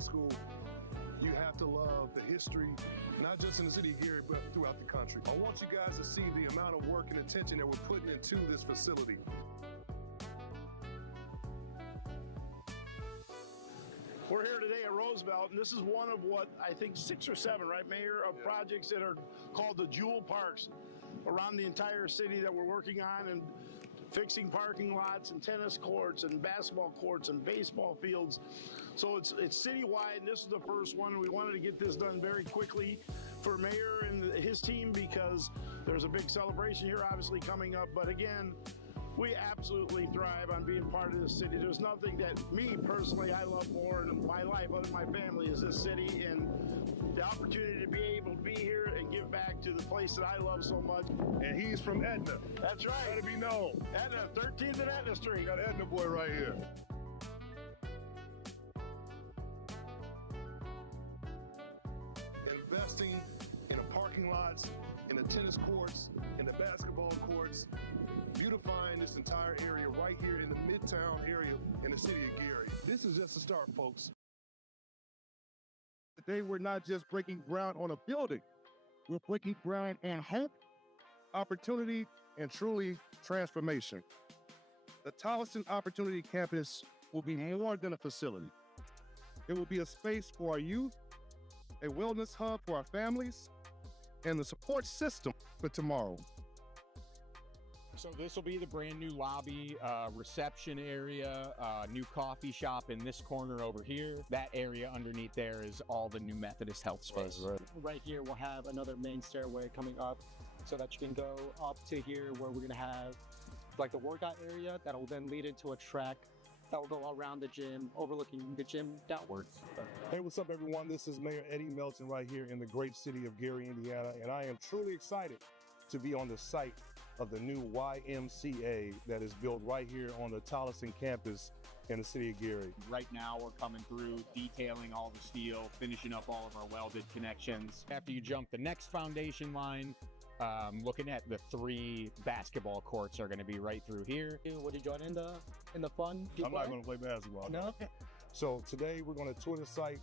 School, you have to love the history, not just in the city of Gary, but throughout the country. I want you guys to see the amount of work and attention that we're putting into this facility. We're here today at Roosevelt, and this is one of what, I think 6 or 7, right, Mayor, of projects that are called the Jewel Parks around the entire city that we're working on, and fixing parking lots and tennis courts and basketball courts and baseball fields. So it's citywide, and this is the first one. We wanted to get this done very quickly for Mayor and his team because there's a big celebration here obviously coming up. But again, we absolutely thrive on being part of this city. There's nothing that me personally I love more in my life other than my family is this city, and the opportunity to be able to be here and give back to the place that I love so much. And he's from Etna. That's right. Gotta be known. Etna, 13th and Etna Street. Got an Etna boy right here. Investing in the parking lots, in the tennis courts, in the basketball courts, beautifying this entire area right here in the Midtown area in the city of Gary. This is just the start, folks. Today, we're not just breaking ground on a building. We're breaking ground on hope, opportunity, and truly transformation. The Tolleson Opportunity Campus will be more than a facility. It will be a space for our youth, a wellness hub for our families, and the support system for tomorrow. So this will be the brand new lobby, reception area, new coffee shop in this corner over here. That area underneath there is all the new Methodist Health space. Right here we'll have another main stairway coming up so that you can go up to here where we're gonna have like the workout area that will then lead into a track that will go around the gym, overlooking the gym downwards. Hey, what's up, everyone? This is Mayor Eddie Melton right here in the great city of Gary, Indiana, and I am truly excited to be on the site of the new YMCA that is built right here on the Tolleson campus in the city of Gary. Right now we're coming through, detailing all the steel, finishing up all of our welded connections. After you jump the next foundation line, looking at the 3 basketball courts are going to be right through here. Would you join in the fun? I'm not going to play basketball. No? So today we're going to tour the site.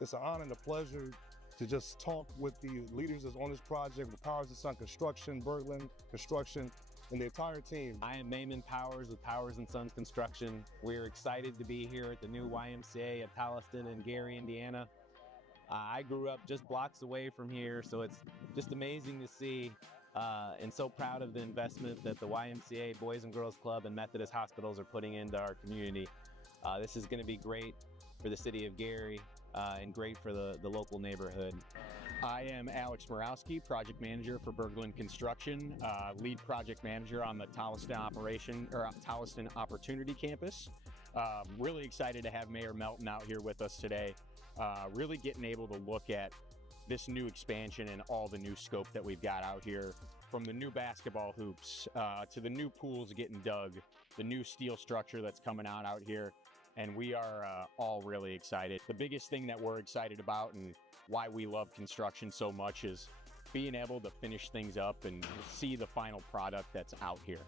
It's an honor and a pleasure to just talk with the leaders that's on this project, with Powers & Son Construction, Berglund Construction, and the entire team. I am Mayman Powers with Powers & Sons Construction. We're excited to be here at the new YMCA at Tolleson in Gary, Indiana. I grew up just blocks away from here, so it's just amazing to see and so proud of the investment that the YMCA, Boys and Girls Club, and Methodist Hospitals are putting into our community. This is going to be great for the city of Gary and great for the local neighborhood. I am Alex Morawski, project manager for Berglund Construction, lead project manager on the Tolleson Opportunity Campus. Really excited to have Mayor Melton out here with us today. Really getting able to look at this new expansion and all the new scope that we've got out here, from the new basketball hoops to the new pools getting dug, the new steel structure that's coming out here. And we are all really excited. The biggest thing that we're excited about and why we love construction so much is being able to finish things up and see the final product that's out here.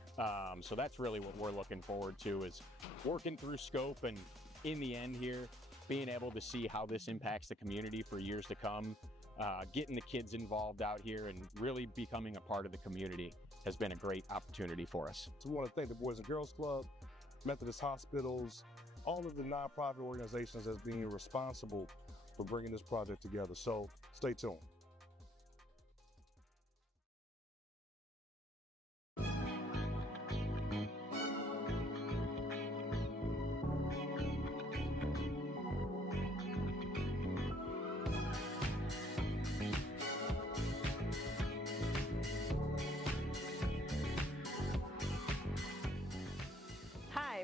So that's really what we're looking forward to, is working through scope and in the end here, being able to see how this impacts the community for years to come. Getting the kids involved out here and really becoming a part of the community has been a great opportunity for us. So we want to thank the Boys and Girls Club, Methodist Hospitals, all of the nonprofit organizations that's being responsible for bringing this project together. So stay tuned.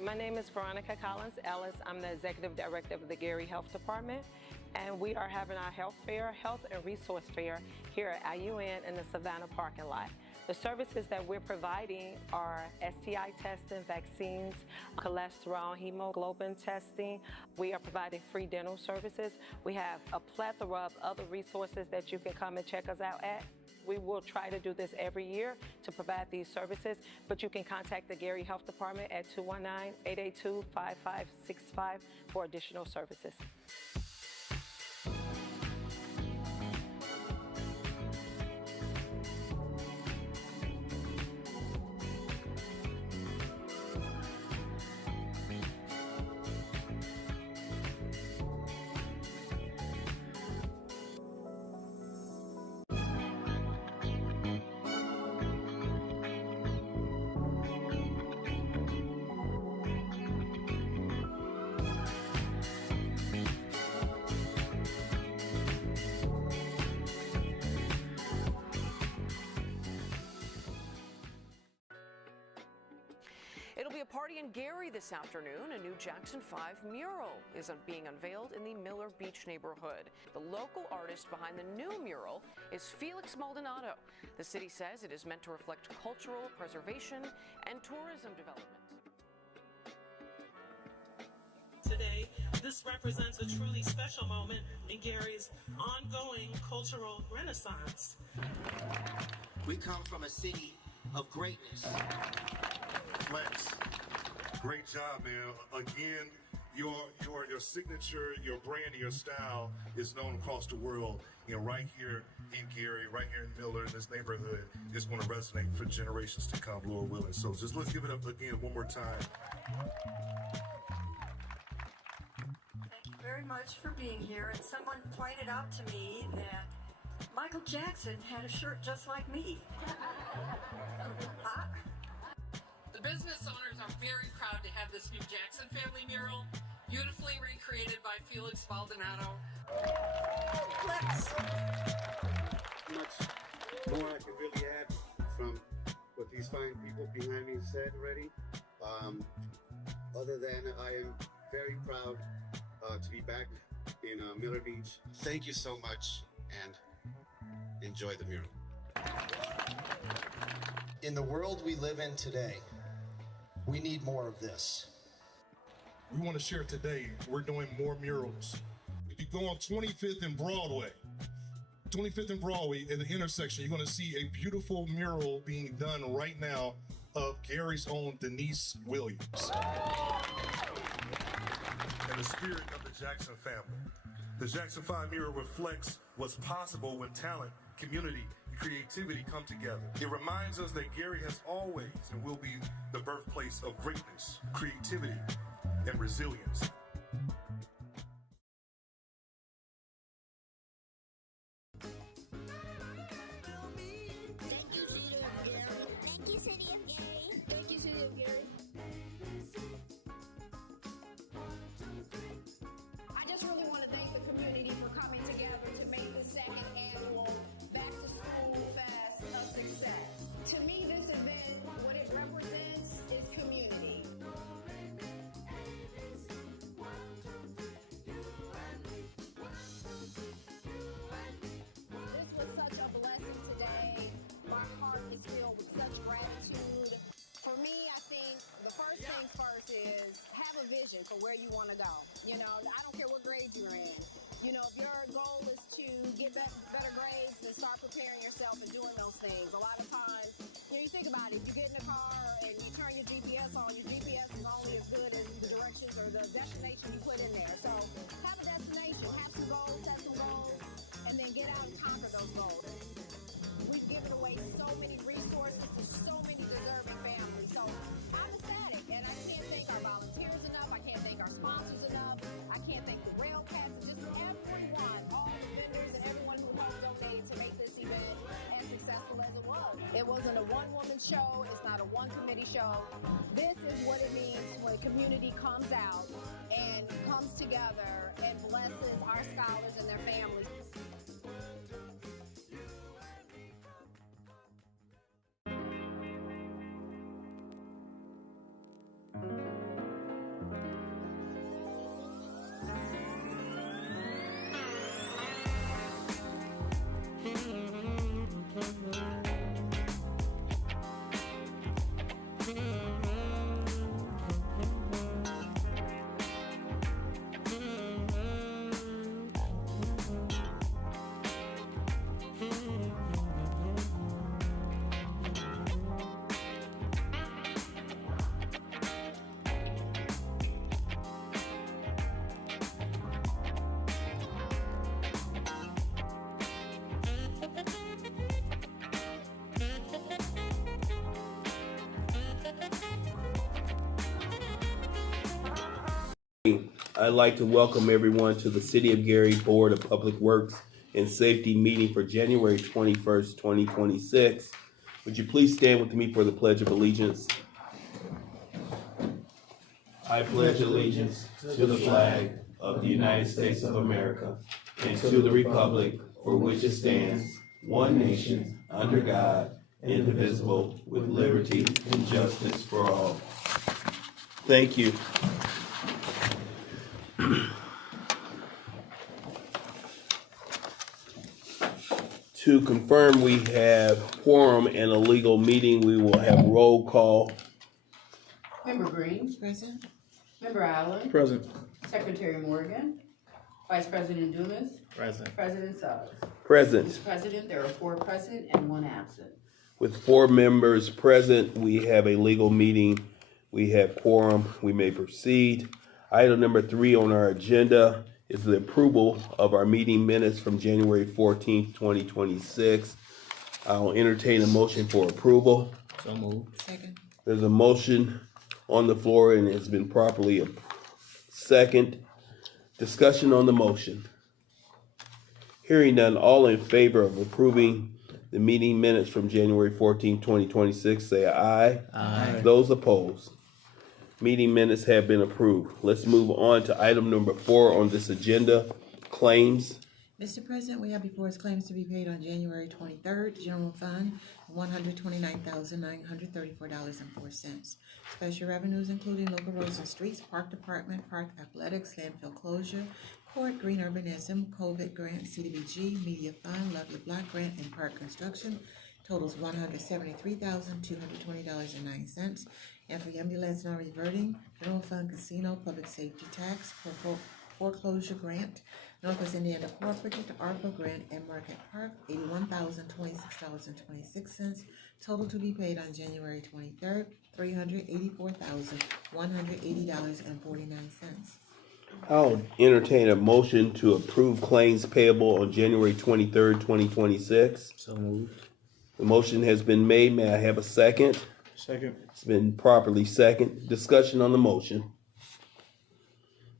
My name is Veronica Collins Ellis. I'm the Executive Director of the Gary Health Department, and we are having our health fair, health and resource fair here at IUN in the Savannah parking lot. The services that we're providing are STI testing, vaccines, cholesterol, hemoglobin testing. We are providing free dental services. We have a plethora of other resources that you can come and check us out at. We will try to do this every year to provide these services, but you can contact the Gary Health Department at 219-882-5565 for additional services. party in Gary this afternoon. A new Jackson 5 mural is being unveiled in the Miller Beach neighborhood. The local artist behind the new mural is Felix Maldonado. The city says it is meant to reflect cultural preservation and tourism development. Today, this represents a truly special moment in Gary's ongoing cultural renaissance. We come from a city of greatness. Flex, great job, man. Again, your signature, your brand, your style is known across the world. You know, right here in Gary, right here in Miller, in this neighborhood, it's going to resonate for generations to come, Lord willing. So just let's give it up again one more time. Thank you very much for being here. And someone pointed out to me that Michael Jackson had a shirt just like me. Huh? The business owners are very proud to have this new Jackson family mural, beautifully recreated by Felix Maldonado. Flex. Much more I can really add from what these fine people behind me said already. Other than I am very proud to be back in Miller Beach. Thank you so much and enjoy the mural. In the world we live in today, we need more of this. We want to share today, we're doing more murals. If you go on 25th and Broadway, in the intersection, you're going to see a beautiful mural being done right now of Gary's own Denise Williams. And the spirit of the Jackson family. The Jackson 5 mural reflects what's possible when talent, community, and creativity come together. It reminds us that Gary has always and will be the birthplace of greatness, creativity, and resilience. Thank you, City of Gary. Thank you, City of Gary. Thank you, City of Gary. I just really want to thank the community for coming together to make the second annual Back to School Fest a success. To me, this event, what it represents is community. This was such a blessing today. My heart is filled with such gratitude. For me, I think the first thing first is have a vision for where you want to go. You know, I don't care what grade you're in. You know, if your goal is to get better grades, then start preparing yourself and doing those things. A lot of times, you know, you think about it, if you get in a car and you turn your GPS on, your GPS is only as good as the directions or the destination you put in there. So have a destination, have some goals, set some goals, and then get out and conquer those goals. We've given away so many resources to so many deserving families. So I'm ecstatic, and I can't thank our volunteers enough. I can't thank our sponsors enough. I can't thank the rail cats, and just everyone, all the vendors and everyone who helped donate to make this event as successful as it was. It wasn't a one-woman show. It's not a one-committee show. This is what it means when a community comes out and comes together and blesses our scholars and their families. I'd like to welcome everyone to the City of Gary Board of Public Works and Safety meeting for January 21st, 2026. Would you please stand with me for the Pledge of Allegiance? I pledge allegiance to the flag of the United States of America and to the republic for which it stands, one nation, under God, indivisible, with liberty and justice for all. Thank you. To confirm we have quorum and a legal meeting, we will have roll call. Member Green. Present. Member Allen. Present. Secretary Morgan. Vice President Dumas. Present. President Suggs. Present. Mr. President, there are 4 present and 1 absent. With 4 members present, we have a legal meeting. We have quorum. We may proceed. Item number 3 on our agenda is the approval of our meeting minutes from January 14th, 2026. I'll entertain a motion for approval. So moved. Second. There's a motion on the floor and it's been properly second. Discussion on the motion. Hearing none, all in favor of approving the meeting minutes from January 14th, 2026, say aye. Aye. Those opposed. Meeting minutes have been approved. Let's move on to item number 4 on this agenda, claims. Mr. President, we have before us claims to be paid on January 23rd. General Fund, $129,934.04. Special revenues including local roads and streets, park department, park athletics, landfill closure, court, green urbanism, COVID grant, CDBG, media fund, Lovely Block grant, and park construction. Totals $173,220.09. And for ambulance non-reverting, general fund, casino, public safety tax, foreclosure grant, Northwest Indiana Cooperative, ARPA grant, and Market Park, $81,026.26. Total to be paid on January 23rd, $384,180.49. I'll entertain a motion to approve claims payable on January 23rd, 2026. So moved. The motion has been made. May I have a second? Second. It's been properly second. Discussion on the motion.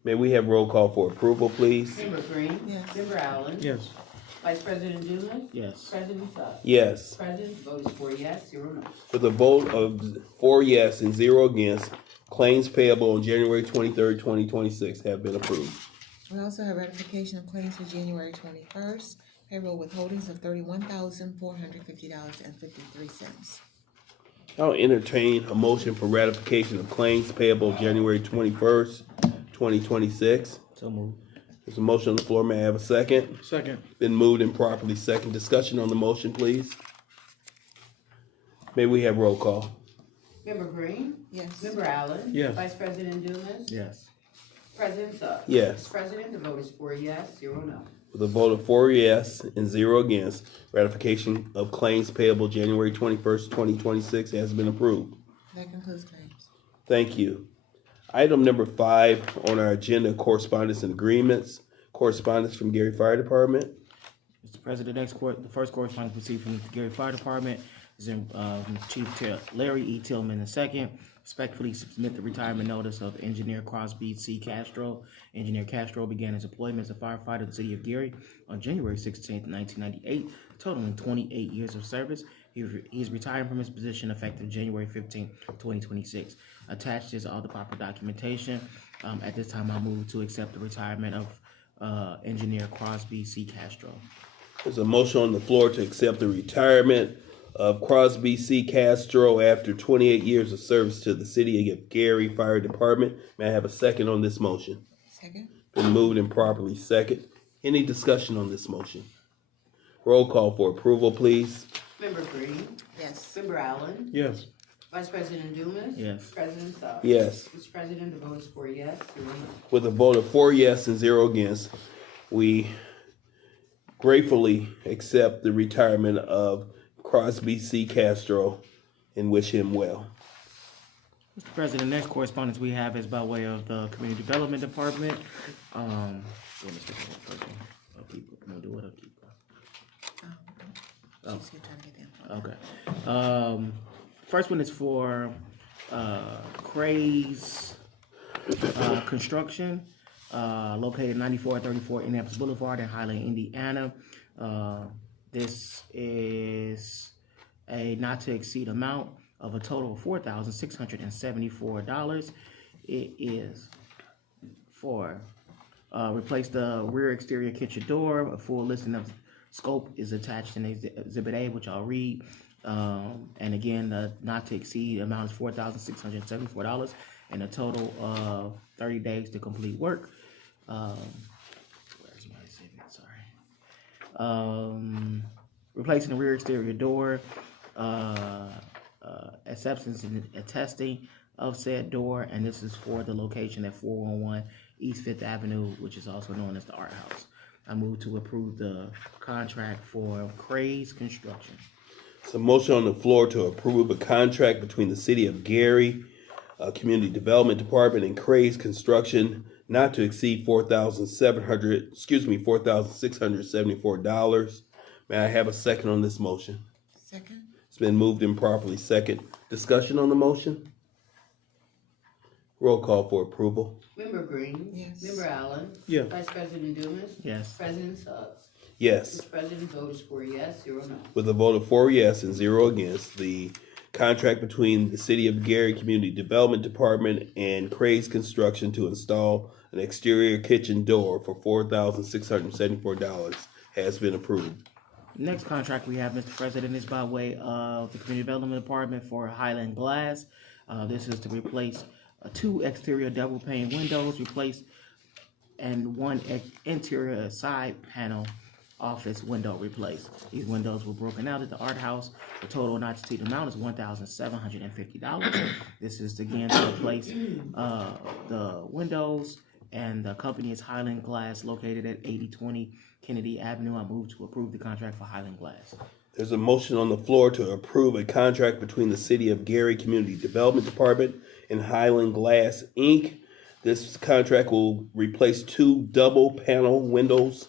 May we have roll call for approval, please? Member Green. Yes. Member Allen. Yes. Vice President Dumas. Yes. President Suggs. Yes. President, vote is 4 yes, 0 no. With a vote of 4 yes and 0 against, claims payable on January 23rd, 2026 have been approved. We also have ratification of claims for January 21st. Payroll withholdings of $31,450.53. I'll entertain a motion for ratification of claims payable January 21st, 2026. So moved. There's a motion on the floor. May I have a second? Second. Been moved and properly second. Discussion on the motion, please. May we have roll call? Member Green. Yes. Member Allen. Yes. Vice President Dumas. Yes. President Suggs. Yes. President, the vote is 4 yes, 0 no. With a vote of 4 yes and 0 against, ratification of claims payable January 21st, 2026 has been approved. That concludes claims. Thank you. Item number 5 on our agenda, correspondence and agreements. Correspondence from Gary Fire Department. Mr. President, the first correspondence received from the Gary Fire Department is in Chief Larry E. Tillman II. Respectfully submit the retirement notice of Engineer Crosby C. Castro. Engineer Castro began his employment as a firefighter in the city of Gary on January 16, 1998, totaling 28 years of service. He is retiring from his position effective January 15, 2026. Attached is all the proper documentation. At this time, I move to accept the retirement of Engineer Crosby C. Castro. There's a motion on the floor to accept the retirement of Crosby C. Castro after 28 years of service to the city of Gary Fire Department. May I have a second on this motion? Second. Been moved and properly second. Any discussion on this motion? Roll call for approval, please. Member Green. Yes. Member Allen. Yes. Vice President Dumas. Yes. President Suggs. Yes. Mr. President, the vote is 4 yes, 0 no. With a vote of 4 yes and 0 against, we gratefully accept the retirement of Crosby C. Castro and wish him well. Mr. President, next correspondence we have is by way of the Community Development Department. Okay. First one is for Craze Construction, located 9434 Indianapolis Boulevard in Highland, Indiana. This is a not to exceed amount of a total of $4,674. It is for replace the rear exterior kitchen door. A full listing of scope is attached in Exhibit A, which I'll read. And again, the not to exceed amount is $4,674. and a total of 30 days to complete work. Where's my statement? Sorry. Replacing the rear exterior door, acceptance and attesting of said door, and this is for the location at 411 East 5th Avenue, which is also known as the Art House. I move to approve the contract for Craze Construction. It's a motion on the floor to approve a contract between the City of Gary, Community Development Department, and Craze Construction not to exceed $4,674. May I have a second on this motion? Second. It's been moved and properly second. Discussion on the motion? Roll call for approval. Member Green. Yes. Member Allen. Yeah. Vice President Dumas. Yes. President Suggs. Yes. Mr. President, vote is 4 yes, 0 no. With a vote of 4 yes and 0 against, the contract between the City of Gary Community Development Department and Craze Construction to install an exterior kitchen door for $4,674 has been approved. Next contract we have, Mr. President, is by way of the Community Development Department for Highland Glass. This is to replace 2 exterior double pane windows, and 1 interior side panel office window replaced. These windows were broken out at the Art House. The total not to exceed amount is $1,750. This is again to replace the windows, and the company is Highland Glass, located at 8020 Kennedy Avenue. I move to approve the contract for Highland Glass. There's a motion on the floor to approve a contract between the City of Gary Community Development Department and Highland Glass, Inc. This contract will replace 2 double panel windows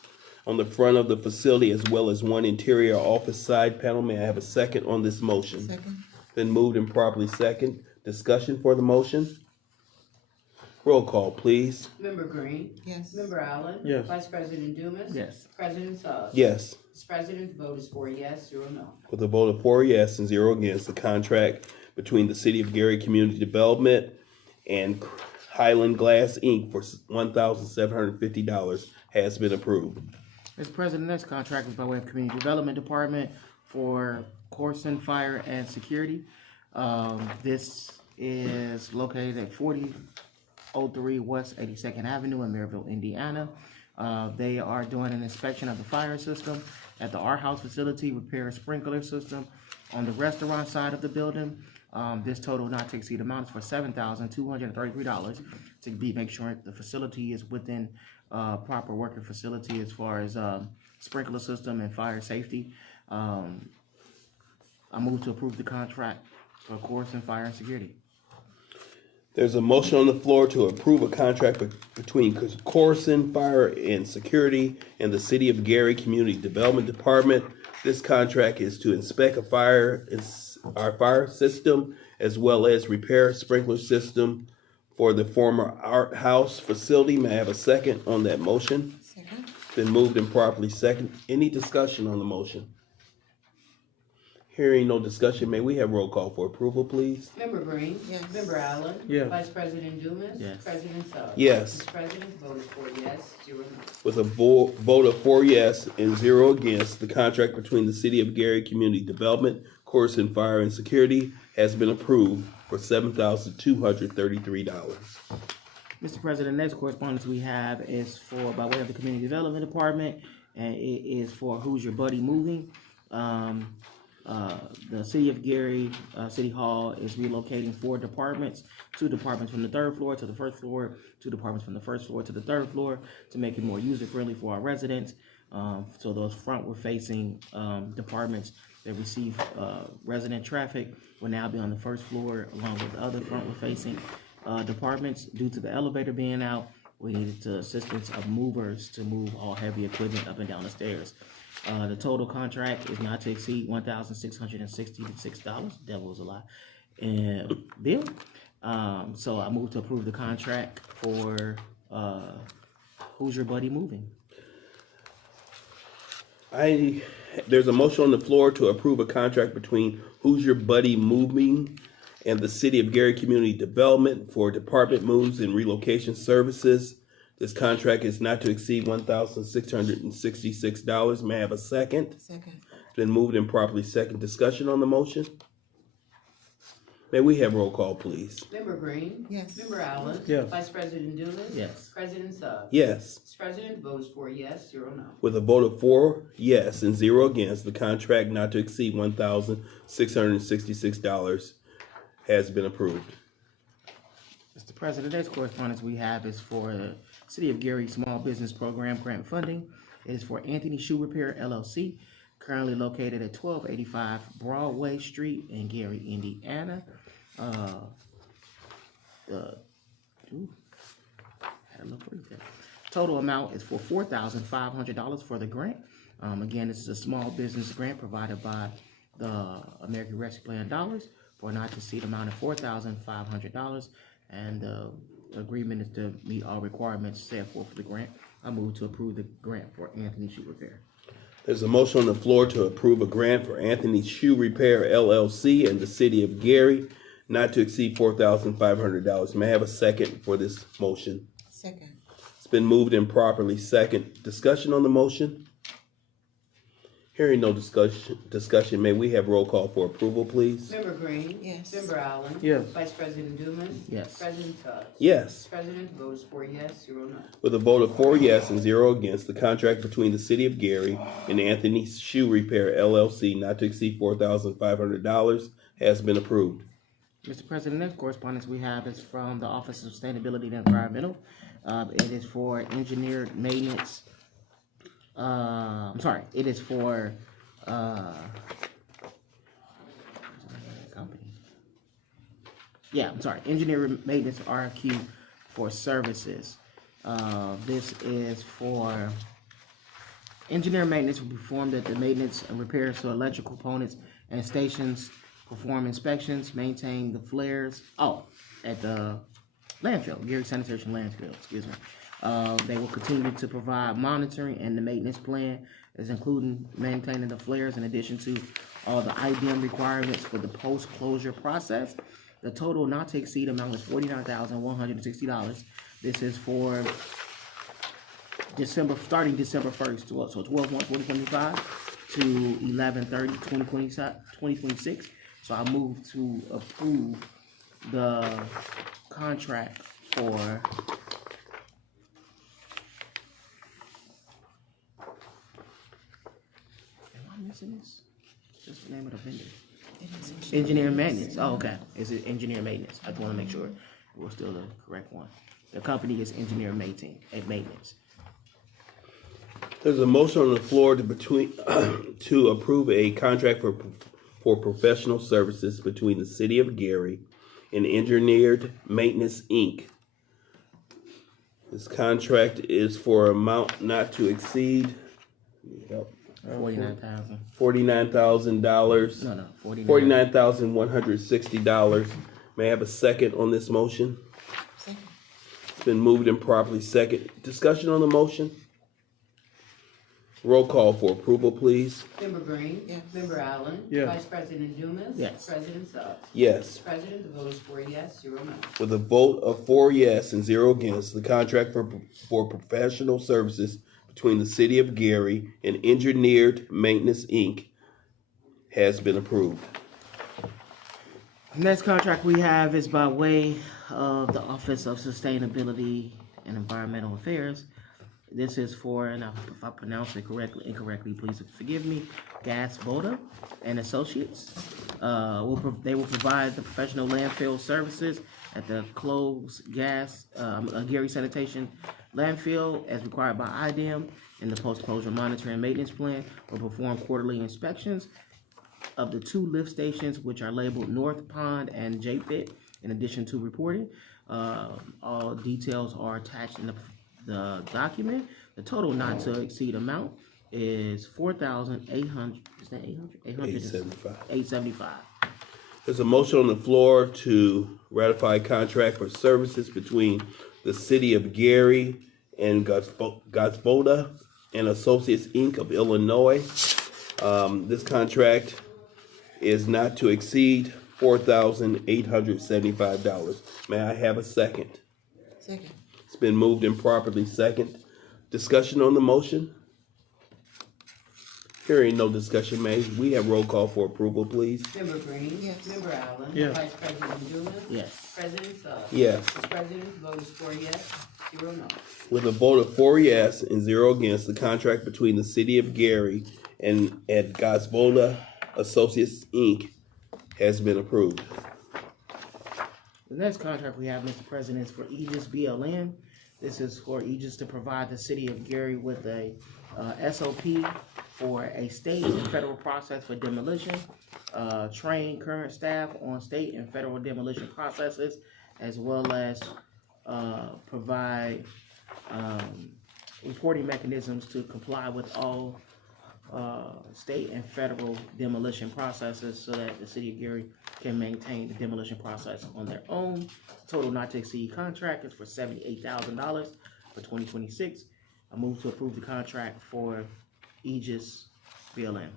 on the front of the facility, as well as 1 interior office side panel. May I have a second on this motion? Second. Been moved and properly second. Discussion for the motion? Roll call, please. Member Green. Yes. Member Allen. Yes. Vice President Dumas. Yes. President Suggs. Yes. Mr. President, the vote is 4 yes, 0 no. With a vote of 4 yes and 0 against, the contract between the City of Gary Community Development and Highland Glass, Inc. for $1,750 has been approved. Mr. President, next contract is by way of Community Development Department for Corson Fire and Security. This is located at 4003 West 82nd Avenue in Maryville, Indiana. They are doing an inspection of the fire system at the Art House facility, repair a sprinkler system on the restaurant side of the building. This total not to exceed amounts for $7,233 to make sure the facility is within proper working facility as far as sprinkler system and fire safety. I move to approve the contract for Corson Fire and Security. There's a motion on the floor to approve a contract between Corson Fire and Security and the City of Gary Community Development Department. This contract is to inspect our fire system, as well as repair a sprinkler system for the former Art House facility. May I have a second on that motion? Second. Been moved and properly second. Any discussion on the motion? Hearing no discussion, may we have roll call for approval, please? Member Green. Yes. Member Allen. Yes. Vice President Dumas. Yes. President Suggs. Yes. Mr. President, the vote is 4 yes, 0 no. With a vote of 4 yes and 0 against, the contract between the City of Gary Community Development, Corson Fire and Security has been approved for $7,233. Mr. President, next correspondence we have is for by way of the Community Development Department, and it is for Who's Your Buddy Moving. The City of Gary City Hall is relocating 4 departments, 2 departments from the 3rd floor to the 1st floor, 2 departments from the 1st floor to the 3rd floor to make it more user-friendly for our residents. So those front-facing departments that receive resident traffic will now be on the 1st floor, along with other front-facing departments. Due to the elevator being out, we needed the assistance of movers to move all heavy equipment up and down the stairs. The total contract is not to exceed $1,666. Devil was a lie. And bill. So I move to approve the contract for Who's Your Buddy Moving. There's a motion on the floor to approve a contract between Who's Your Buddy Moving and the City of Gary Community Development for department moves and relocation services. This contract is not to exceed $1,666. May I have a second? Second. Been moved and properly second. Discussion on the motion? May we have roll call, please? Member Green? Yes. Member Allen? Yes. Vice President Dumas? Yes. President Suggs? Yes. Mr. President votes 4 yes, 0 no. With a vote of 4 yes and 0 against, the contract not to exceed $1,666 has been approved. Mr. President, the next correspondence we have is for the City of Gary Small Business Program grant funding. It is for Anthony Shoe Repair LLC, currently located at 1285 Broadway Street in Gary, Indiana. Total amount is for $4,500 for the grant. Again, this is a small business grant provided by the American Rescue Plan dollars for a not to exceed amount of $4,500, and the agreement is to meet all requirements set forth for the grant. I move to approve the grant for Anthony Shoe Repair. There's a motion on the floor to approve a grant for Anthony Shoe Repair LLC and the City of Gary not to exceed $4,500. May I have a second for this motion? Second. It's been moved and properly second. Discussion on the motion? Hearing no discussion, may we have roll call for approval, please? Member Green? Yes. Member Allen? Yes. Vice President Dumas? Yes. President Suggs? Yes. President votes 4 yes, 0 no. With a vote of 4 yes and 0 against, the contract between the City of Gary and Anthony Shoe Repair LLC not to exceed $4,500 has been approved. Mr. President, next correspondence we have is from the Office of Sustainability and Environmental. It is for engineered maintenance. It is for engineer maintenance RFQ for services. This is for engineer maintenance will be performed at the maintenance and repairs to electrical components and stations, perform inspections, maintain the flares. At the landfill, Gary Sanitation Landfill, excuse me. They will continue to provide monitoring, and the maintenance plan is including maintaining the flares in addition to all the IBM requirements for the post-closure process. The total not to exceed amount is $49,160. This is for starting December 1st, so 12/1/2025 to 11/30/2026. So I move to approve the contract for missing this? Just the name of the vendor. Engineer maintenance. Oh, okay. Is it engineer maintenance? I just want to make sure we're still the correct one. The company is engineer maintenance. There's a motion on the floor to approve a contract for professional services between the City of Gary and Engineered Maintenance, Inc. This contract is for amount not to exceed $49,000. $49,000. No, $49,160. May I have a second on this motion? Second. It's been moved and properly second. Discussion on the motion? Roll call for approval, please. Member Green? Yes. Member Allen? Yes. Vice President Dumas? Yes. President Suggs? Yes. President votes 4 yes, 0 no. With a vote of 4 yes and 0 against, the contract for professional services between the City of Gary and Engineered Maintenance, Inc. has been approved. Next contract we have is by way of the Office of Sustainability and Environmental Affairs. This is for, and if I pronounce it incorrectly, please forgive me, Gas Voda and Associates. They will provide the professional landfill services at the closed gas Gary Sanitation Landfill as required by IDEM in the post-closure monitoring and maintenance plan. Will perform quarterly inspections of the 2 lift stations, which are labeled North Pond and J-Pit, in addition to reporting. All details are attached in the document. The total not to exceed amount is $4,800. Is that $875? There's a motion on the floor to ratify a contract for services between the City of Gary and Gazvoda and Associates, Inc. of Illinois. This contract is not to exceed $4,875. May I have a second? Second. It's been moved and properly second. Discussion on the motion? Hearing no discussion, may we have roll call for approval, please? Member Green. Yes. Member Allen. Yes. Vice President Dumas. Yes. President Suggs. Yes. Mr. President, the vote is 4 yes, 0 no. With a vote of 4 yes and 0 against, the contract between the City of Gary and Gosvola Associates, Inc. has been approved. The next contract we have, Mr. President, is for Aegis BLN. This is for Aegis to provide the City of Gary with a SOP for a state and federal process for demolition, train current staff on state and federal demolition processes, as well as provide reporting mechanisms to comply with all state and federal demolition processes so that the City of Gary can maintain the demolition process on their own. Total not to exceed contract is for $78,000 for 2026. I move to approve the contract for Aegis BLN.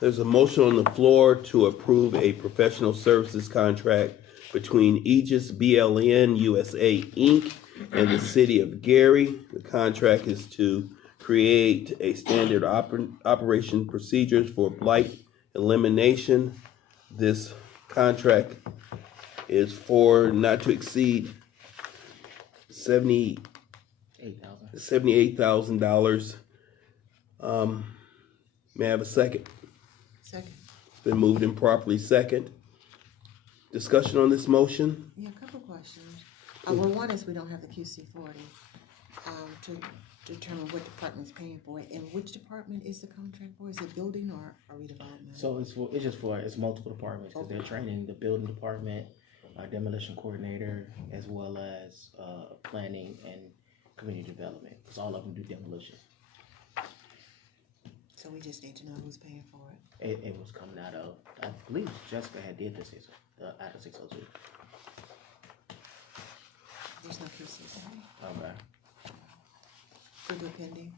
There's a motion on the floor to approve a professional services contract between Aegis BLN USA Inc. and the City of Gary. The contract is to create a standard operation procedures for blight elimination. This contract is for not to exceed $78,000. May I have a second? Second. It's been moved and properly second. Discussion on this motion? Yeah, a couple questions. Well, one is we don't have the QC40 to determine what department's paying for it. And which department is the contract for? Is it building or redevelopment? So it's multiple departments because they're training the building department, demolition coordinator, as well as planning and community development, because all of them do demolition. So we just need to know who's paying for it. It was coming out of, I believe Jessica had did this out of 602. There's no QC40. Okay. We'll do pending.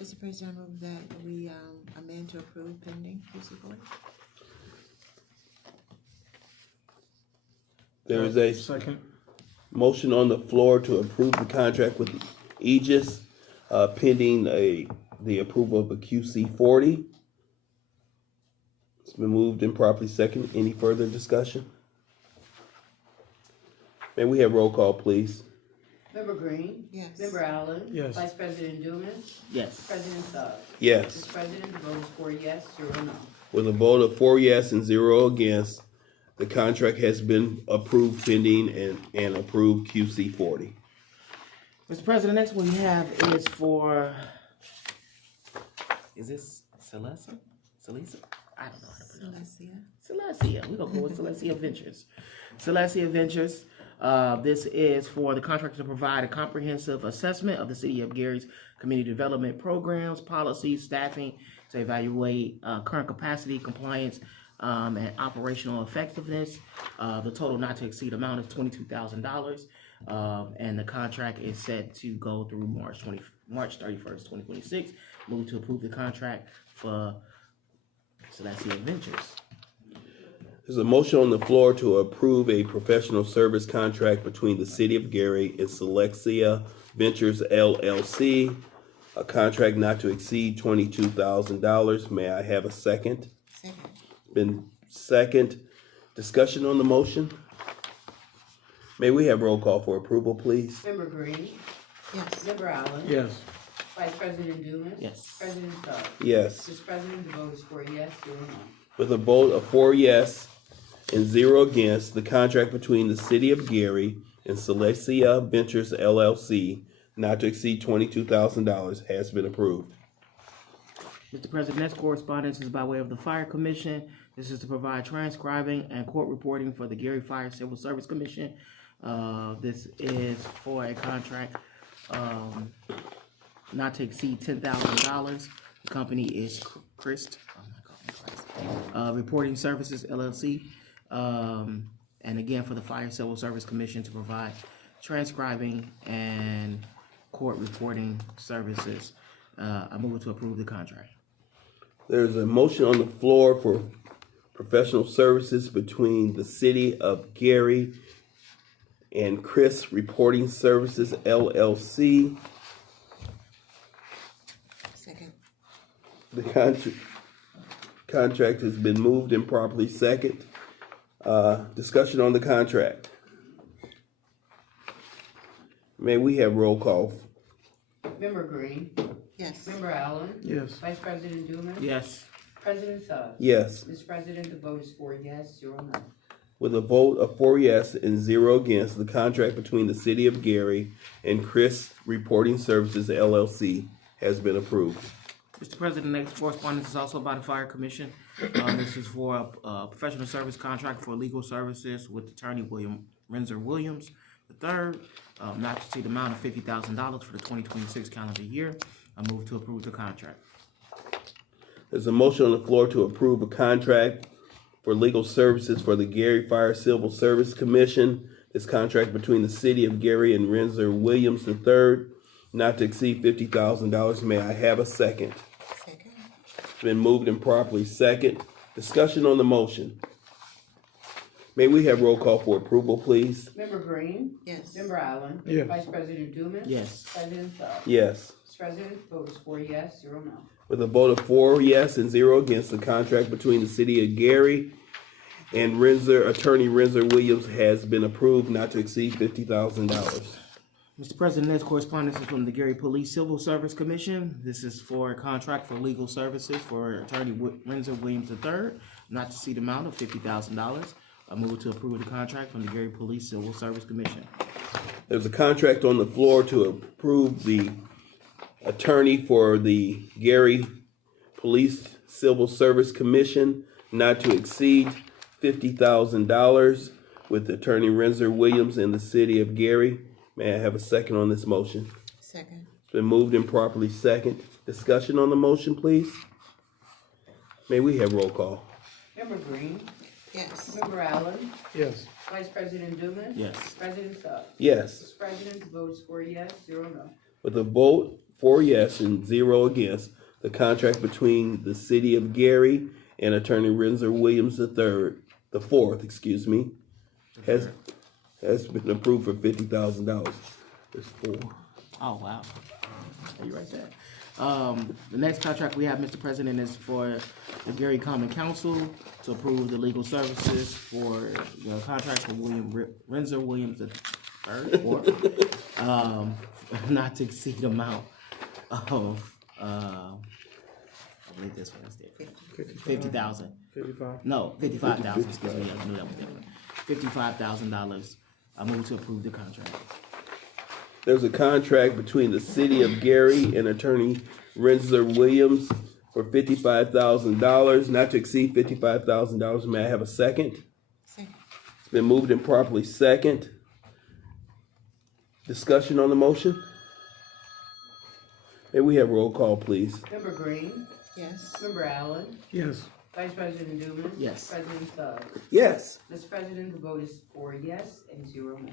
Mr. President, I move that we amend to approve pending QC40. There is a Second. motion on the floor to approve the contract with Aegis pending the approval of a QC40. It's been moved and properly seconded. Any further discussion? May we have roll call, please? Member Green. Yes. Member Allen. Yes. Vice President Dumas. Yes. President Suggs. Yes. Mr. President, the vote is 4 yes, 0 no. With a vote of 4 yes and 0 against, the contract has been approved pending and approved QC40. Mr. President, next one we have is for, is this Celesta? Celesta? I don't know how to pronounce it. Celestia. We're going to go with Celestia Ventures. Celestia Ventures. This is for the contractor to provide a comprehensive assessment of the City of Gary's community development programs, policies, staffing, to evaluate current capacity, compliance, and operational effectiveness. The total not to exceed amount is $22,000, and the contract is set to go through March 31st, 2026. Move to approve the contract for Celestia Ventures. There's a motion on the floor to approve a professional service contract between the City of Gary and Celestia Ventures LLC, a contract not to exceed $22,000. May I have a second? Second. Been second. Discussion on the motion? May we have roll call for approval, please? Member Green. Yes. Member Allen. Yes. Vice President Dumas. Yes. President Suggs. Yes. Mr. President, the vote is 4 yes, 0 no. With a vote of 4 yes and 0 against, the contract between the City of Gary and Celestia Ventures LLC, not to exceed $22,000, has been approved. Mr. President, next correspondence is by way of the Fire Commission. This is to provide transcribing and court reporting for the Gary Fire Civil Service Commission. This is for a contract not to exceed $10,000. The company is Christ. Reporting Services LLC, and again for the Fire Civil Service Commission to provide transcribing and court reporting services. I move to approve the contract. There's a motion on the floor for professional services between the City of Gary and Chris Reporting Services LLC. The contract has been moved and properly second. Discussion on the contract. May we have roll call? Member Green. Yes. Member Allen. Yes. Vice President Dumas. Yes. President Suggs. Yes. Mr. President, the vote is 4 yes, 0 no. With a vote of 4 yes and 0 against, the contract between the City of Gary and Chris Reporting Services LLC has been approved. Mr. President, next correspondence is also about the Fire Commission. This is for a professional service contract for legal services with Attorney Renzer Williams III, not to exceed the amount of $50,000 for the 2026 calendar year. I move to approve the contract. There's a motion on the floor to approve a contract for legal services for the Gary Fire Civil Service Commission. This contract between the City of Gary and Renzer Williams III, not to exceed $50,000. May I have a second? Second. It's been moved and properly second. Discussion on the motion. May we have roll call for approval, please? Member Green. Yes. Member Allen. Yes. Vice President Dumas. Yes. President Suggs. Yes. Mr. President, the vote is 4 yes, 0 no. With a vote of 4 yes and 0 against, the contract between the City of Gary and Attorney Renzer Williams has been approved, not to exceed $50,000. Mr. President, next correspondence is from the Gary Police Civil Service Commission. This is for a contract for legal services for Attorney Renzer Williams III, not to exceed the amount of $50,000. I move to approve the contract from the Gary Police Civil Service Commission. There's a contract on the floor to approve the attorney for the Gary Police Civil Service Commission, not to exceed $50,000 with Attorney Renzer Williams in the City of Gary. May I have a second on this motion? Second. It's been moved and properly second. Discussion on the motion, please. May we have roll call? Member Green. Yes. Member Allen. Yes. Vice President Dumas. Yes. President Suggs. Yes. Mr. President, the vote is 4 yes, 0 no. With a vote 4 yes and 0 against, the contract between the City of Gary and Attorney Renzer Williams III, the fourth, has been approved for $50,000. There's 4. Oh, wow. You right there. The next contract we have, Mr. President, is for the Gary Common Council to approve the legal services for the contract for Renzer Williams III, not to exceed the amount of, I believe this one is there. 50,000. 55. No, 55,000. Excuse me. I knew that was different. $55,000. I move to approve the contract. There's a contract between the City of Gary and Attorney Renzer Williams for $55,000, not to exceed $55,000. May I have a second? Second. It's been moved and properly second. Discussion on the motion? May we have roll call, please? Member Green. Yes. Member Allen. Yes. Vice President Dumas. Yes. President Suggs. Yes. Mr. President, the vote is 4 yes and 0 no.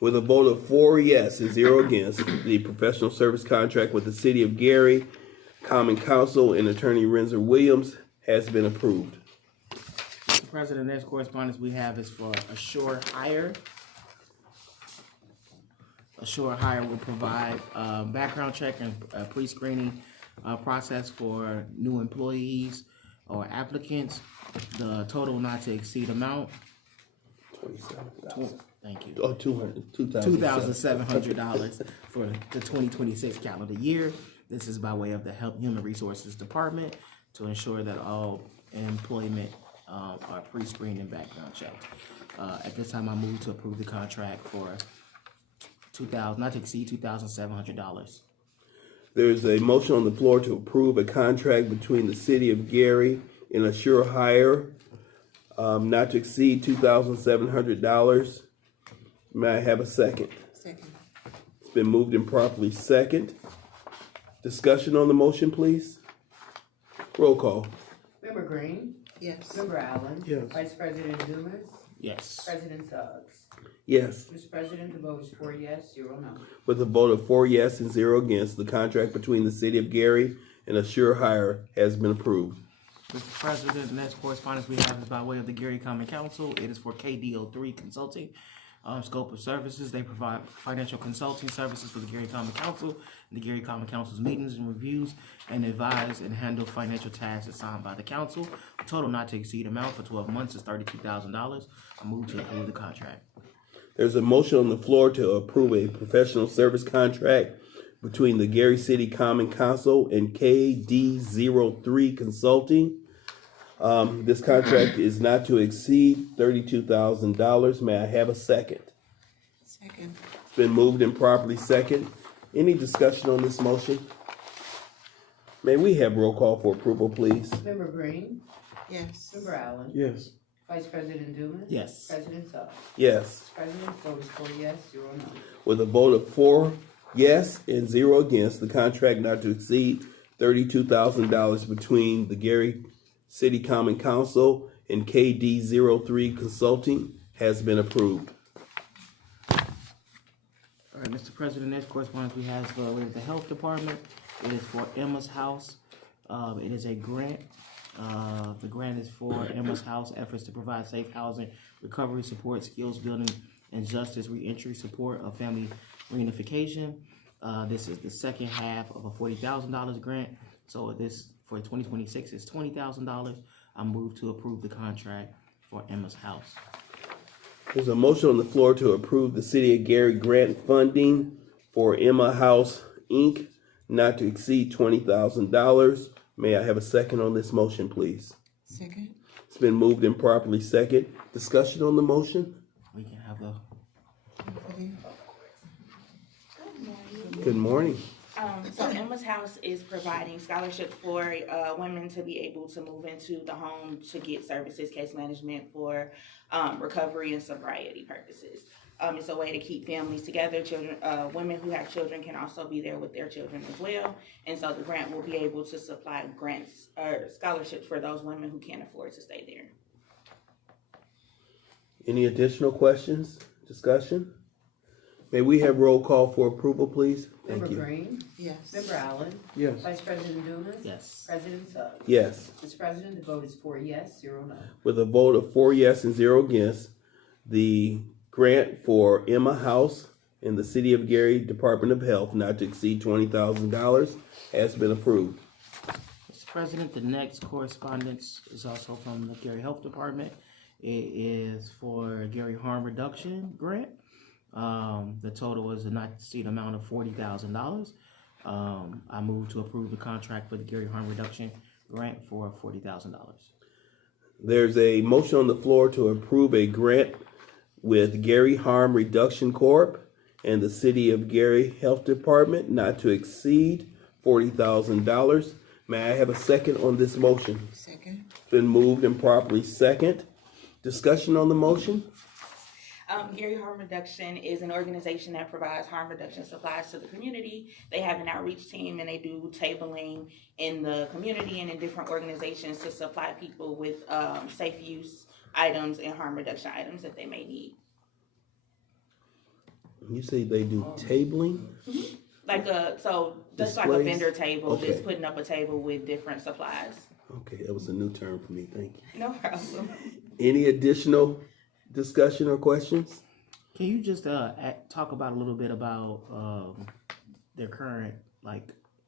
With a vote of 4 yes and 0 against, the professional service contract with the City of Gary, Common Council, and Attorney Renzer Williams has been approved. Mr. President, next correspondence we have is for Assure Hire. Assure Hire will provide background check and pre-screening process for new employees or applicants. The total not to exceed amount. Thank you. Oh, $2,700 for the 2026 calendar year. This is by way of the Human Resources Department to ensure that all employment are pre-screened and background checked. At this time, I move to approve the contract for not to exceed $2,700. There's a motion on the floor to approve a contract between the City of Gary and Assure Hire, not to exceed $2,700. May I have a second? Second. It's been moved and properly second. Discussion on the motion, please. Roll call. Member Green. Yes. Member Allen. Yes. Vice President Dumas. Yes. President Suggs. Yes. Mr. President, the vote is 4 yes, 0 no. With a vote of 4 yes and 0 against, the contract between the City of Gary and Assure Hire has been approved. Mr. President, the next correspondence we have is by way of the Gary Common Council. It is for KDO3 Consulting. Scope of services, they provide financial consulting services for the Gary Common Council and the Gary Common Council's meetings and reviews, and advise and handle financial tasks assigned by the council. Total not to exceed amount for 12 months is $32,000. I move to approve the contract. There's a motion on the floor to approve a professional service contract between the Gary City Common Council and KD03 Consulting. This contract is not to exceed $32,000. May I have a second? Second. It's been moved and properly second. Any discussion on this motion? May we have roll call for approval, please? Member Green? Yes. Member Allen? Yes. Vice President Dumas? Yes. President Suggs? Yes. President's vote is 4 yes, 0 no. With a vote of 4 yes and 0 against, the contract not to exceed $32,000 between the Gary City Common Council and KD03 Consulting has been approved. All right, Mr. President, next correspondence we have with the Health Department. It is for Emma's House. It is a grant. The grant is for Emma's House efforts to provide safe housing, recovery support, skills building, and justice reentry support of family reunification. This is the second half of a $40,000 grant. So this for 2026 is $20,000. I move to approve the contract for Emma's House. There's a motion on the floor to approve the City of Gary grant funding for Emma House, Inc., not to exceed $20,000. May I have a second on this motion, please? Second. It's been moved and properly second. Discussion on the motion? We can have a... Good morning. So Emma's House is providing scholarships for women to be able to move into the home to get services, case management for recovery and sobriety purposes. It's a way to keep families together. Children, women who have children can also be there with their children as well. And so the grant will be able to supply grants or scholarships for those women who can't afford to stay there. Any additional questions, discussion? May we have roll call for approval, please? Thank Member you. Green? Yes. Member Allen? Yes. Vice President Dumas? Yes. President Suggs? Yes. Mr. President, the vote is 4 yes, 0 no. With a vote of 4 yes and 0 against, the grant for Emma House in the City of Gary Department of Health not to exceed $20,000 has been approved. Mr. President, the next correspondence is also from the Gary Health Department. It is for Gary Harm Reduction Grant. The total is a not to exceed amount of $40,000. I move to approve the contract for the Gary Harm Reduction Grant for $40,000. There's a motion on the floor to approve a grant with Gary Harm Reduction Corp. And the City of Gary Health Department not to exceed $40,000. May I have a second on this motion? Second. It's been moved and properly second. Discussion on the motion? Gary Harm Reduction is an organization that provides harm reduction supplies to the community. They have an outreach team and they do tabling in the community and in different organizations to supply people with safe use items and harm reduction items that they may need. You say they do tabling? Mm-hmm. Like that's like a vendor table, okay. Just putting up a table with different supplies. Okay, that was a new term for me. Thank you. No problem. Any additional discussion or questions? Can you just talk about a little bit about their current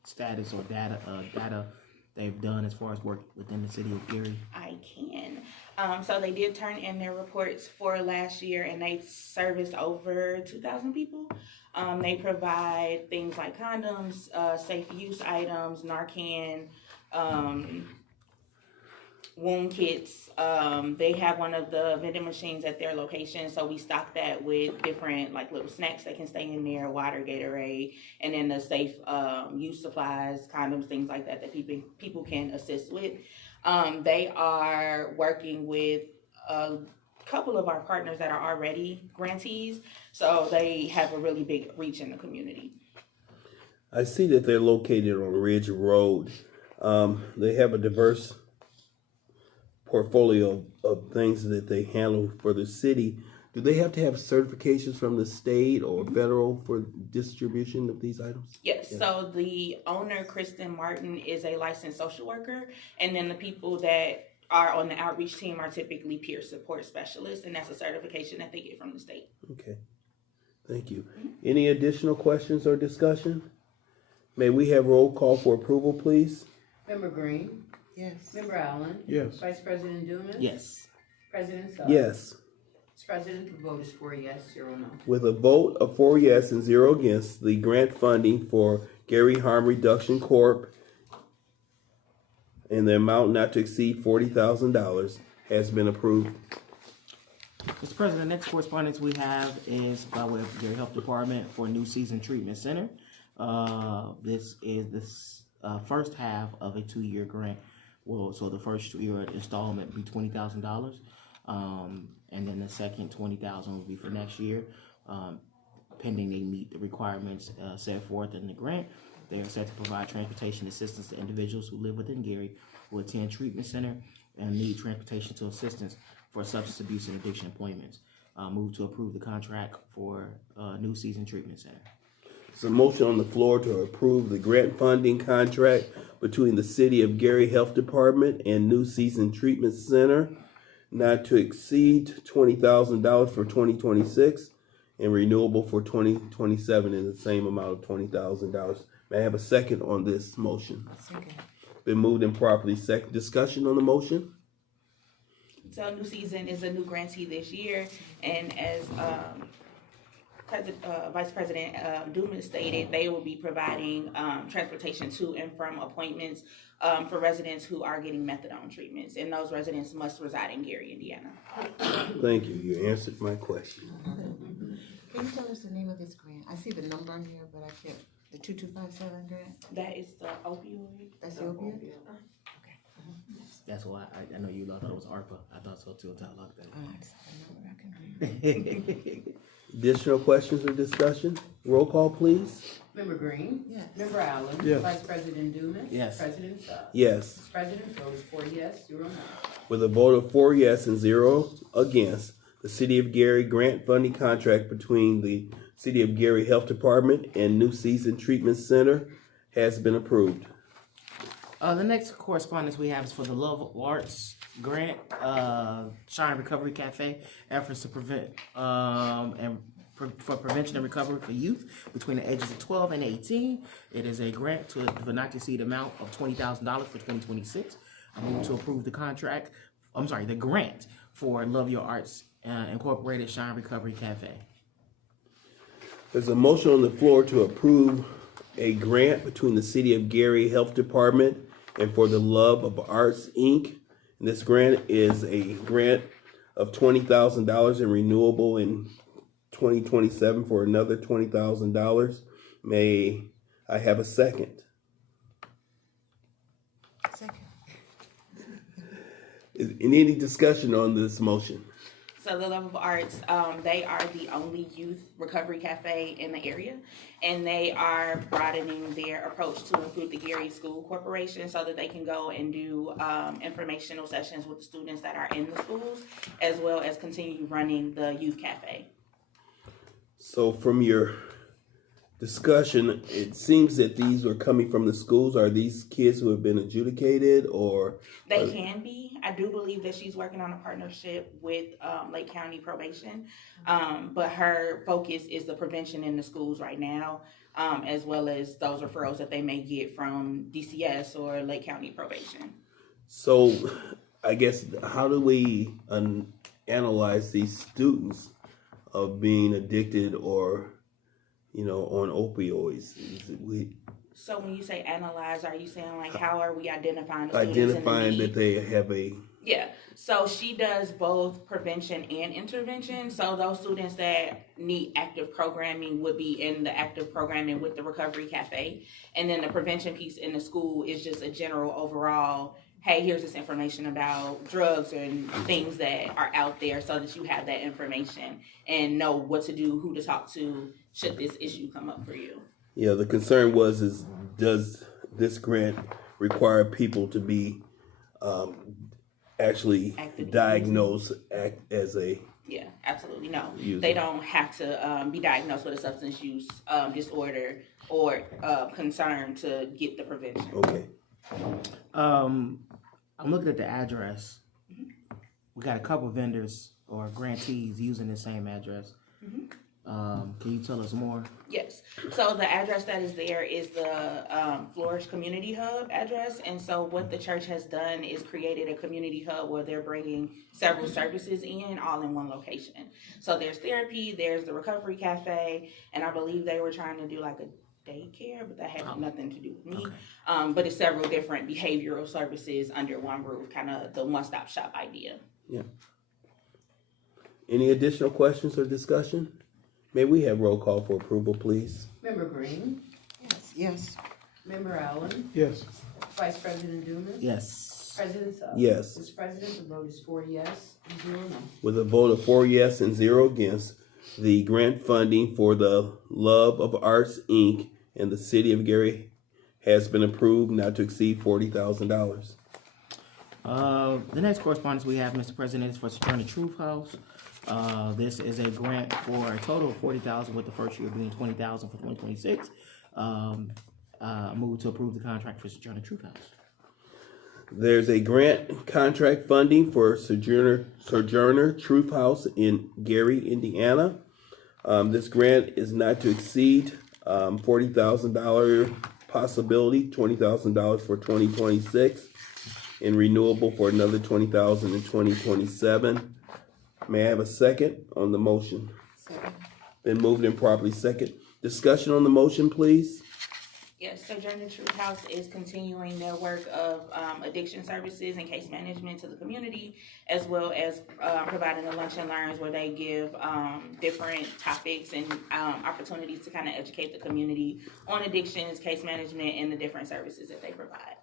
status or data they've done as far as work within the City of Gary? I can. So they did turn in their reports for last year, and they serviced over 2,000 people. They provide things like condoms, safe use items, Narcan, wound kits. They have one of the vending machines at their location, so we stock that with different little snacks that can stay in there, water, Gatorade, and then the safe use supplies, condoms, things like that people can assist with. They are working with a couple of our partners that are already grantees, so they have a really big reach in the community. I see that they're located on Ridge Road. They have a diverse portfolio of things that they handle for the city. Do they have to have certifications from the state or federal for distribution of these items? Yes. Yeah. So the owner, Kristen Martin, is a licensed social worker, and then the people that are on the outreach team are typically peer support specialists, and that's a certification that they get from the state. Okay. Thank you. Any additional questions or discussion? May we have roll call for approval, please? Member Green? Yes. Member Allen? Yes. Vice President Dumas? Yes. President Suggs? Yes. Mr. President, the vote is 4 yes, 0 no. With a vote of 4 yes and 0 against, the grant funding for Gary Harm Reduction Corp. in the amount not to exceed $40,000 has been approved. Mr. President, the next correspondence we have is by way of the Gary Health Department for New Season Treatment Center. This is the first half of a 2-year grant. Well, so the first year installment will be $20,000, and then the second $20,000 will be for next year, pending they meet the requirements set forth in the grant. They are set to provide transportation assistance to individuals who live within Gary who attend treatment center and need transportation to assistance for substance abuse and addiction appointments. Move to approve the contract for New Season Treatment Center. There's a motion on the floor to approve the grant funding contract between the City of Gary Health Department and New Season Treatment Center, not to exceed $20,000 for 2026 and renewable for 2027 in the same amount of $20,000. May I have a second on this motion? Second. Been moved and properly second. Discussion on the motion? So New Season is a new grantee this year, and as Vice President Dumas stated, they will be providing transportation to and from appointments for residents who are getting methadone treatments, and those residents must reside in Gary, Indiana. Thank you. You answered my question. Can you tell us the name of this grant? I see the number on here, but I can't. The 2257 grant? That is the opioid. That's the opioid? That's why I know you thought it was ARPA. I thought so too until I looked at it. Additional questions or discussion? Roll call, please. Member Green? Yes. Member Allen? Yes. Vice President Dumas? Yes. President Suggs? Yes. Mr. President, vote is 4 yes, 0 no. With a vote of 4 yes and 0 against, the City of Gary grant funding contract between the City of Gary Health Department and New Season Treatment Center has been approved. The next correspondence we have is for the Love of Arts grant, Shine Recovery Cafe, efforts to prevent for prevention and recovery for youth between the ages of 12 and 18. It is a grant to the not to exceed amount of $20,000 for 2026. I move to approve the contract. I'm sorry, the grant for Love Your Arts Incorporated Shine Recovery Cafe. There's a motion on the floor to approve a grant between the City of Gary Health Department and for the Love of Arts, Inc. And this grant is a grant of $20,000 and renewable in 2027 for another $20,000. May I have a second? Second. Is any discussion on this motion? So the Love of Arts, they are the only youth recovery cafe in the area, and they are broadening their approach to include the Gary School Corporation so that they can go and do informational sessions with the students that are in the schools, as well as continue running the youth cafe. So from your discussion, it seems that these are coming from the schools. Are these kids who have been adjudicated, or? They can be. I do believe that she's working on a partnership with Lake County Probation, but her focus is the prevention in the schools right now, as well as those referrals that they may get from DCS or Lake County Probation. So I guess, how do we analyze these students of being addicted or, on opioids? So when you say analyze, are you saying like how are we identifying the Identifying students that they have a... Yeah, so she does both prevention and intervention. So those students that need active programming would be in the active programming with the Recovery Cafe. And then the prevention piece in the school is just a general overall, hey, here's this information about drugs and things that are out there so that you have that information and know what to do, who to talk to, should this issue come up for you. Yeah, the concern is does this grant require people to be actually diagnosed as a... Yeah, absolutely no. user? They don't have to be diagnosed with a substance use disorder or concern to get the prevention. Okay. I'm looking at the address. We got a couple vendors or grantees using the same address. Can you tell us more? Yes. So the address that is there is the Flourish Community Hub address. And so what the church has done is created a community hub where they're bringing several services in all in one location. So there's therapy, there's the recovery cafe, and I believe they were trying to do like a daycare, but that had nothing to do with me. Okay. But it's several different behavioral services under one roof, kind of the one-stop shop idea. Yeah. Any additional questions or discussion? May we have roll call for approval, please? Member Green? Yes. Yes. Member Allen? Yes. Vice President Dumas? Yes. President Sugg? Yes. Mr. President, the vote is 4 yes, 0 no. With a vote of 4 yes and 0 against, the grant funding for the Love of Arts, Inc. and the City of Gary has been approved, not to exceed $40,000. The next correspondence we have, Mr. President, is for Sojourner Truth House. This is a grant for a total of $40,000, with the first year being $20,000 for 2026. Move to approve the contract for Sojourner Truth House. There's a grant contract funding for Sojourner Truth House in Gary, Indiana. This grant is not to exceed $40,000 possibility, $20,000 for 2026, and renewable for another $20,000 in 2027. May I have a second on the motion? Second. Been moved and properly second. Discussion on the motion, please. Yes, Sojourner Truth House is continuing their work of addiction services and case management to the community, as well as providing the lunch and learns where they give different topics and opportunities to kind of educate the community on addictions, case management, and the different services that they provide.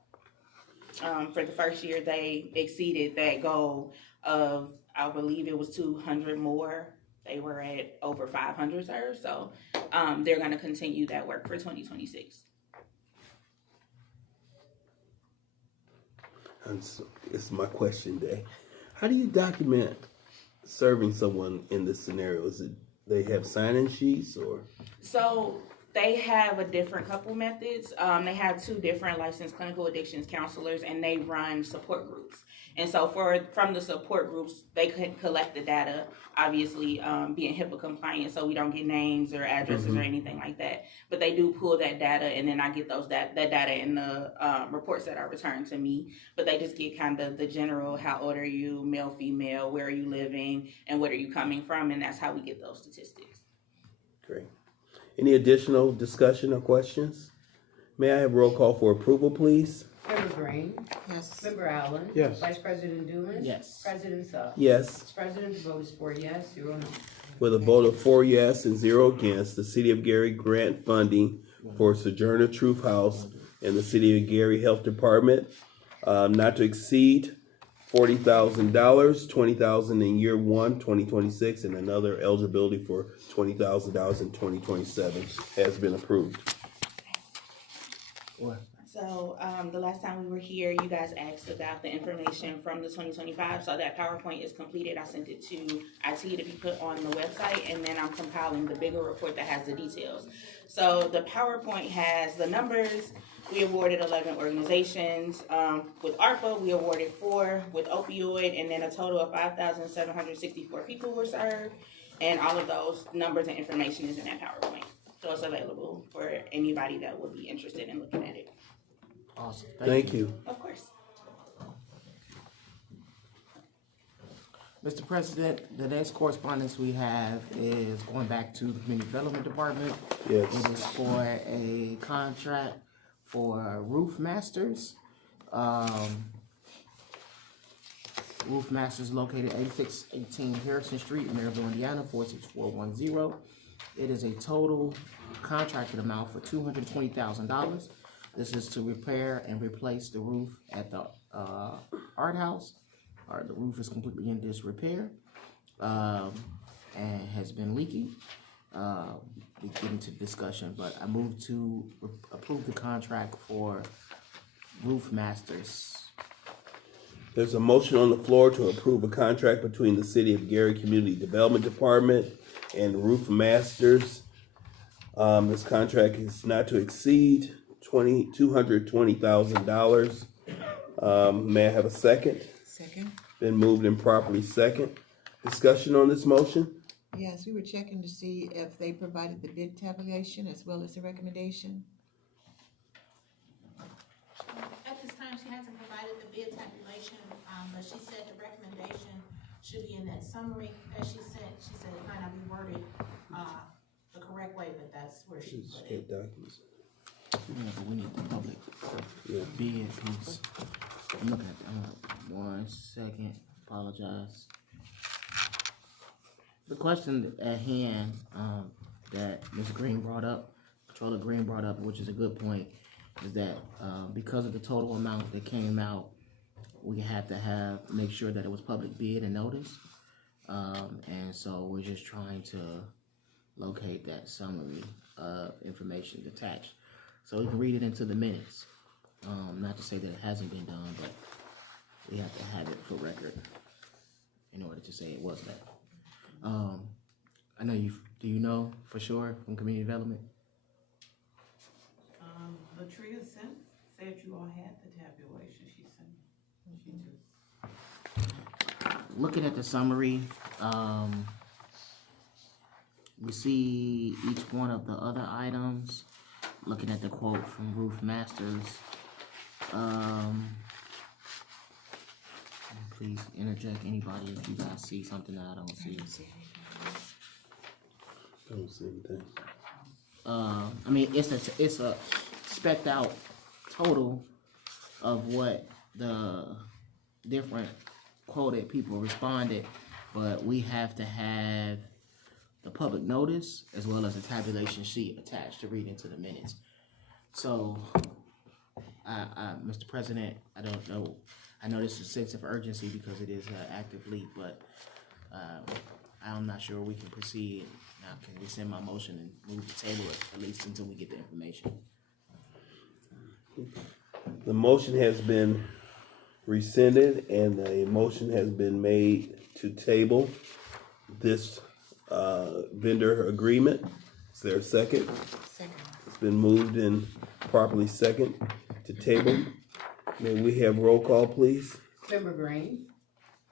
For the first year, they exceeded that goal of, I believe it was 200 more. They were at over 500 served, so they're going to continue that work for 2026. It's my question day. How do you document serving someone in this scenario? Is it they have sign-in sheets or? So they have a different couple methods. They have 2 different licensed clinical addictions counselors, and they run support groups. And so from the support groups, they could collect the data, obviously being HIPAA compliant, so we don't get names or addresses or anything like that. But they do pull that data, and then I get that data in the reports that are returned to me. But they just get kind of the general, how old are you, male, female, where are you living, and what are you coming from, and that's how we get those statistics. Great. Any additional discussion or questions? May I have roll call for approval, please? Member Green? Yes. Member Allen? Yes. Vice President Dumas? Yes. President Sugg? Yes. Mr. President, the vote is 4 yes, 0 no. With a vote of 4 yes and 0 against, the City of Gary grant funding for Sojourner Truth House and the City of Gary Health Department not to exceed $40,000, $20,000 in year 1, 2026, and another eligibility for $20,000 in 2027 has been approved. What? So the last time we were here, you guys asked about the information from the 2025. So that PowerPoint is completed. I sent it to IT to be put on the website, and then I'm compiling the bigger report that has the details. So the PowerPoint has the numbers. We awarded 11 organizations. With ARPA, we awarded 4 with opioid, and then a total of 5,764 people were served. And all of those numbers and information is in that PowerPoint. So it's available for anybody that would be interested in looking at it. Awesome. Thank you. Of course. Mr. President, the next correspondence we have is going back to the Community Development Department. Yes. It is for a contract for Roof Masters. Roof Masters located 8618 Harrison Street, Maryville, Indiana, 46410. It is a total contracted amount for $220,000. This is to repair and replace the roof at the art house. The roof is completely in disrepair and has been leaking. We get into discussion, but I move to approve the contract for Roof Masters. There's a motion on the floor to approve a contract between the City of Gary Community Development Department and Roof Masters. This contract is not to exceed $220,000. May I have a second? Second. Been moved and properly second. Discussion on this motion? Yes, we were checking to see if they provided the bid tabulation as well as the recommendation. At this time, she hasn't provided the bid tabulation, but she said the recommendation should be in that summary that she sent. She said it might not be worded the correct way, but that's where she put it. Documents. Yeah, but we need the public bid piece. I'm looking at 1 second. Apologize. The question at hand that Ms. Green brought up, Controller Green brought up, which is a good point, is that because of the total amount that came out, we had to make sure that it was public bid and notice. And so we're just trying to locate that summary of information attached so we can read it into the minutes. Not to say that it hasn't been done, but we have to have it for record in order to say it was that. I know do you know for sure from community development? Latria said you all had the tabulation. She said Looking at the summary, we see each one of the other items. Looking at the quote from Ruth Masters, please interject anybody if you guys see something that I don't see. I don't see anything. I mean, it's a spec'd out total of what the different quoted people responded, but we have to have the public notice as well as a tabulation sheet attached to read into the minutes. So, Mr. President, I don't know. I know this is a sense of urgency because it is an active leak, but I'm not sure we can proceed. Now, can we send my motion and move the table at least until we get the information? The motion has been rescinded and a motion has been made to table this vendor agreement. Is there a second? Second. It's been moved and properly second to table. May we have roll call, please? Member Green?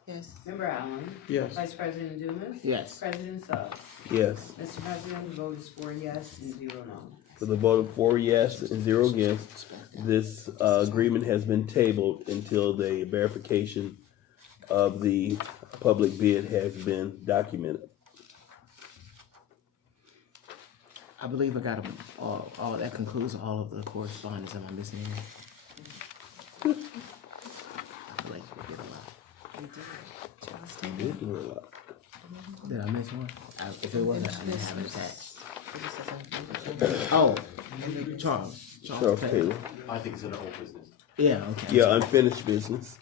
Yes. Member Allen? Yes. Vice President Dumas? Yes. President Suggs? Yes. Mr. President, the vote is 4 yes and 0 no. With a vote of 4 yes and 0 against, this agreement has been tabled until the verification of the public bid has been documented. I believe I got all that concludes all of the correspondence. Am I missing anything? I feel like we did a lot. We did do a lot. Did I miss one? If it wasn't, I didn't have it attached. Oh, Charles Taylor. I think it's in old business. Yeah, okay. Yeah, unfinished business.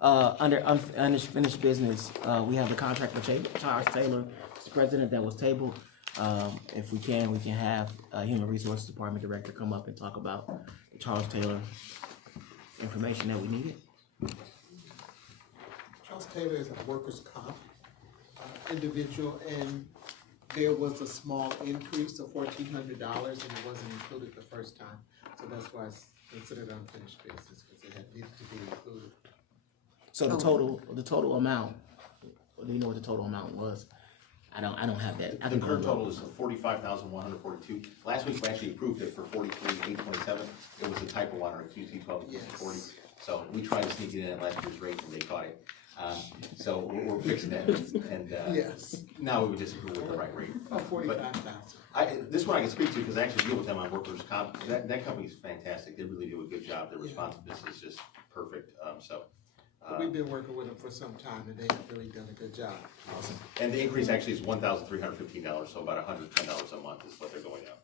Under unfinished business, we have the contract with Charles Taylor, Mr. President, that was tabled. If we can have Human Resources Department Director come up and talk about the Charles Taylor information that we needed. Charles Taylor is a workers' comp individual, and there was a small increase of $1,400, and it wasn't included the first time. So that's why it's considered unfinished business, because it had needed to be included. So the total amount, do you know what the total amount was? I don't have that. The current total is $45,142. Last week we actually approved it for $43,827. It was a typo on our QT 1240. So we tried to sneak it in at last year's rate and they caught it. So we're fixing that, and yes. Now we would just approve with the right rate. Oh, 45,000. This one I can speak to because I actually deal with them on workers' comp. That company's fantastic. They really do a good job. Their responsiveness is just perfect. We've been working with them for some time, and they have really done a good job. Awesome. And the increase actually is $1,315, so about $110 a month is what they're going out.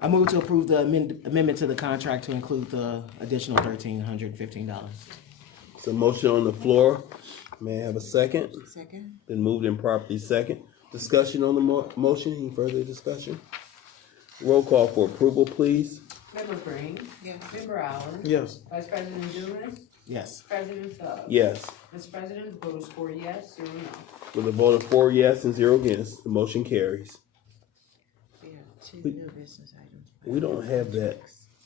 I move to approve the amendment to the contract to include the additional $1,315. It's a motion on the floor. May I have a second? Second. Been moved and properly second. Discussion on the motion. Any further discussion? Roll call for approval, please. Member Green? Yes. Member Allen? Yes. Vice President Dumas? Yes. President Suggs? Yes. Mr. President, the vote is 4 yes, 0 no. With a vote of 4 yes and 0 against, the motion carries. We have 2 new business items. We don't have that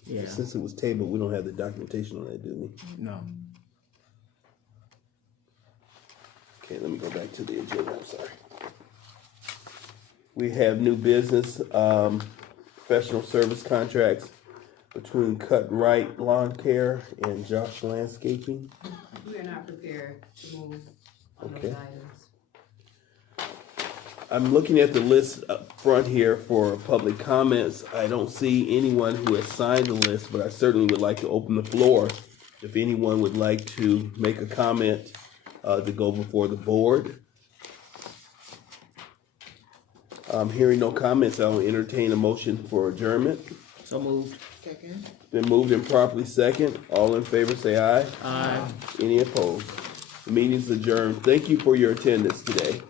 Yeah. Since it was tabled, we don't have the documentation on that, do we? No. Okay, let me go back to the agenda, I'm sorry. We have new business, professional service contracts between Cut Right Lawn Care and Josh Landscaping. We are not prepared to move on Okay. those items. I'm looking at the list up front here for public comments. I don't see anyone who has signed the list, but I certainly would like to open the floor if anyone would like to make a comment to go before the board. Hearing no comments, I'll entertain a motion for adjournment. So moved. Second. Been moved and properly second. All in favor say aye. Aye. Any opposed? The meeting's adjourned. Thank you for your attendance today.